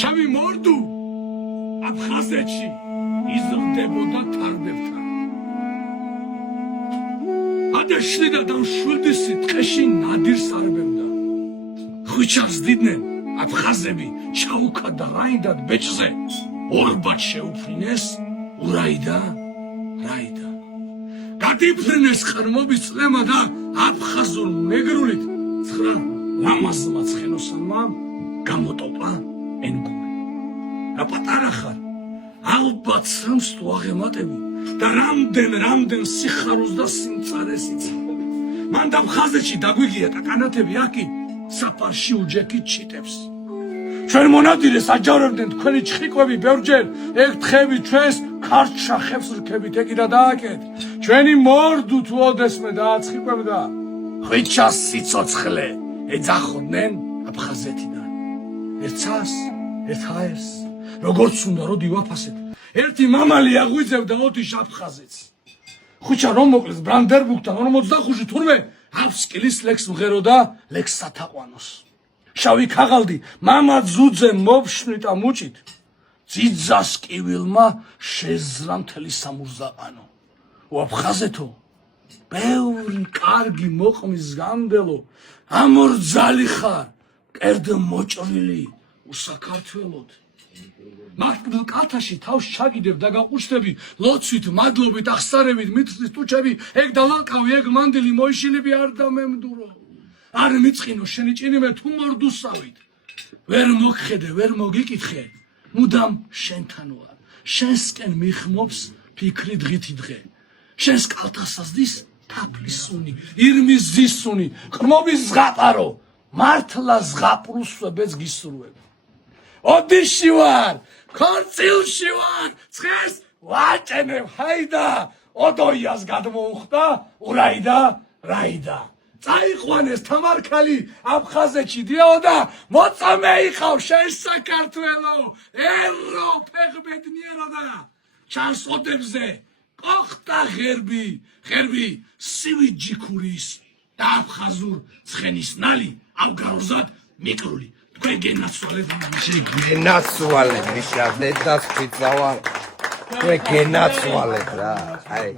ჩემი მორდუ აფხაზეთში იზრდებოდა თარბებთან. ადაშლიდა და მშვილდისი ტყეში ნადირს არბებდა. ხვიჩას დიდნენ აფხაზები ჩაუქა და რაიდად ბეჭზე ორბად შეუფრინეს ურაიდა რაიდა. გადიფრინეს ხრმობის წლემა და აფხაზურ მეგრულით ცხრა ლამაზმა ცხენოსანმა გამოტოპა ენგური. რა პატარა ხარ, ალბათ სამს თუ აღემატები და რამდენ სიხარულს და სიმწარეს იცნობ. მან აფხაზეთში დაგვიგია კაკანათები აქი საფარში უჯექით ჩიტებს. ჩვენ მონადირეს აჯავებდნენ თქვენი ჩხიკვები ბევრჯერ, ეგ თხები ჩვენს ქართ შახებს რქებით ეკიდა დააკეთ. ჩვენი მორდუ თუ ოდესმე დააცხიკვებდა, ხვიჩას სიცოცხლე ეძახოდნენ აფხაზეთიდან. ერთს, ერთ ჰაერს, როგორც უნდა რო დივაფასეთ. ერთი მამალი აღვიძებდა ოთიშ აფხაზეთს. ხვიჩა რომ მოკლეს ბრანდერბურგთან 45 თურმე აფსკილის ლექს მღეროდა ლექს სათაყვანოს. შავი ქაღალდი მამა ძუძე მოფშვნიტა მუჭით. ძიძას კივილმა შეზრა მთელი სამურზაყანო. აფხაზეთო, ბევრი კარგი მოყმის გამდელო, ამორძალი ხარ, კერდ მოჭრილი უსაქართველოდ. მართლ კათაში თავს ჩაგიდებ და გაყუჩდები, ლოცვით, მადლობით, ახსარებით, მითრის ტუჩები, ეგ დალალკავი, ეგ მანდილი მოიშილები არ დამემდურო. არ მიწყინო შენი ჭინიმე თუ მორდუსავით. ვერ მოგხედე, ვერ მოგიკითხე, მუდამ შენთან ვარ. შენსკენ მიხმობს ფიქრი დღითი დღე. შენს კალთასაზდის თაფლის სუნი, ირმის ზისუნი, ყრმობის ზღაპარო, მართლა ზღაპრუსვებეც გისურვებ. ოდიში ვარ, ქორწილში ვარ, ცხეს ვაჭენებ, ჰაიდა, ოდოიას გადმოუხდა, ურაიდა, რაიდა. წაიყვანეს თამარქალი აფხაზეთში დიოდა, მოწამე იყავ შენ საქართველო, ერო ფეხბედნიეროდა. ჩანს ოდებზე კოხტა ღერბი სივი ჯიქურის და აფხაზურ ცხენის ნალი ავგაროზად მიკრული. თქვენ გენაცვალეთ გენაცვალეთ მიშავდეთ და სპიცავა თქვენ გენაცვალეთ რა აი